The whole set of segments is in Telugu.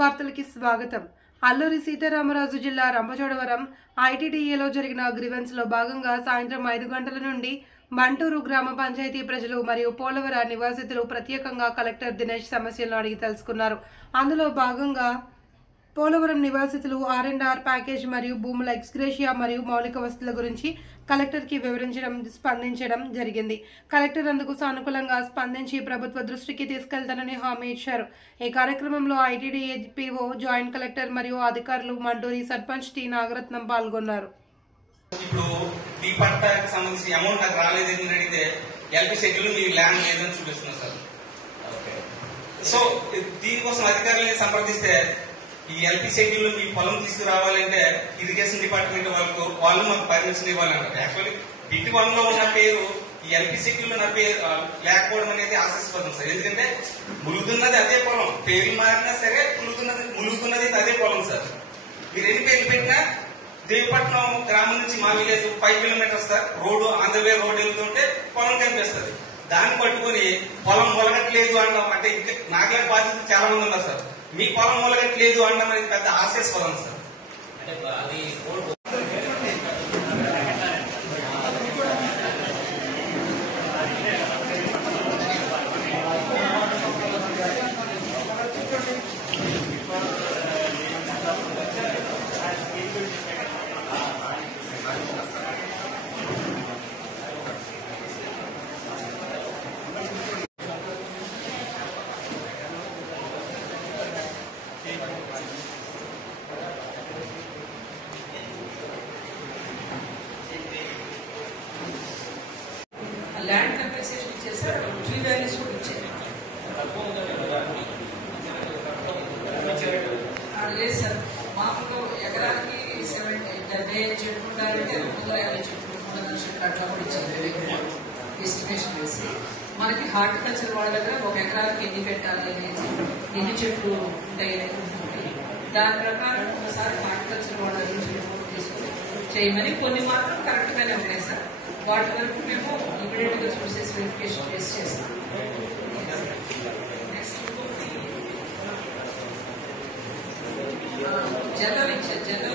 వార్తలకి స్వాగతం. అల్లూరి సీతారామరాజు జిల్లా రంపచోడవరం ఐటీడీఏలో జరిగిన గ్రీవెన్స్ లో భాగంగా సాయంత్రం 5 గంటల నుండి మంటూరు గ్రామ పంచాయతీ ప్రజలు మరియు పోలవరం నివాసితులు ప్రత్యేకంగా కలెక్టర్ దినేష్ సమస్యలను అడిగి తెలుసుకున్నారు. అందులో భాగంగా పోలవరం నివాసితులు ఆర్&ఆర్ ప్యాకేజ్ మరియు భూముల ఎక్స్గ్రేషియా మరియు మౌలిక వసతుల గురించి కలెక్టర్కి స్పందించడం జరిగింది. కలెక్టర్ అందుకు సానుకూలంగా స్పందించి ప్రభుత్వ దృష్టికి తీసుకెళ్తానని హామీ ఇచ్చారు. ఈ కార్యక్రమంలో ఐటీడీఏ పీఓ, జాయింట్ కలెక్టర్ మరియు అధికారులు, మంటూరి సర్పంచ్ టి నాగరత్నం పాల్గొన్నారు. ఇప్పుడు ఈ పట్టాకి సంబంధించి అమౌంట్ నాకు రాలేదు అని అడిగితే ఎల్పీ షెడ్యూల్ మీ ల్యాండ్ లేదని చూపిస్తున్నారు సార్. సో దీనికోసం అధికారులని సంప్రదిస్తే ఈ ఎల్పీ షెడ్యూల్ మీ పొలం తీసుకురావాలంటే ఇరిగేషన్ డిపార్ట్మెంట్ వాళ్ళు మాకు పర్మిషన్ ఇవ్వాలంటారు. యాక్చువల్లీ బిట్ 1 లో ఉన్న పేరు ఈ ఎల్పీ షెడ్యూల్ నా పేరు లేకపోవడం అనేది ఆశాస్పదం సార్. ఎందుకంటే ములుగుతున్నది అదే పొలం, పేరు మారినా సరే ములుగుతున్నది అదే పొలం సార్. మీరు ఎన్ని పేర్లు పెట్టినా దేవిపట్నం గ్రామం నుంచి మా విలేజ్ 5 కిలోమీటర్స్ సార్. రోడ్డు ఆంధ్రవే రోడ్డు వెళ్తుంటే పొలం కనిపిస్తుంది. దాన్ని పట్టుకుని పొలం మొలగట్లేదు అనడం అంటే ఇంకా నాకే బాధ్యత చాలా మంది ఉన్నారు సార్. మీ పొలం మొలగట్లేదు అనడం అనేది పెద్ద ఆశాస్పదం సార్. ల్యాండ్ కంపెన్సేషన్ ఇచ్చేసారు, ట్రీ వాల్యూస్ కూడా ఇచ్చారు. లేదు సార్, మామూలు ఎకరానికి 70 చెట్లు ఉండాలంటే 250 చెట్లు 300 చెట్లు అట్లా కూడా ఇచ్చారు. ఎస్టిమేషన్ వేసి మనకి హార్టికల్చర్ వాళ్ళ దగ్గర ఒక ఎకరానికి ఎన్ని పెట్టాలి అనేది, ఎన్ని చెట్లు ఉంటాయి అనేది ఉంటుంది. దాని ప్రకారం ఒకసారి హార్టికల్చర్ వాళ్ళ నుంచి రిపోర్ట్ తీసుకుని చేయమని, కొన్ని మాత్రం కరెక్ట్ గానే ఉన్నాయి సార్. వాటి వరకు మేము ఇమీడియట్ గా చూసేసి వెరిఫికేషన్ టెస్ట్ చేస్తాం. జనరల్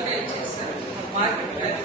గా ఇచ్చారు సార్. Market value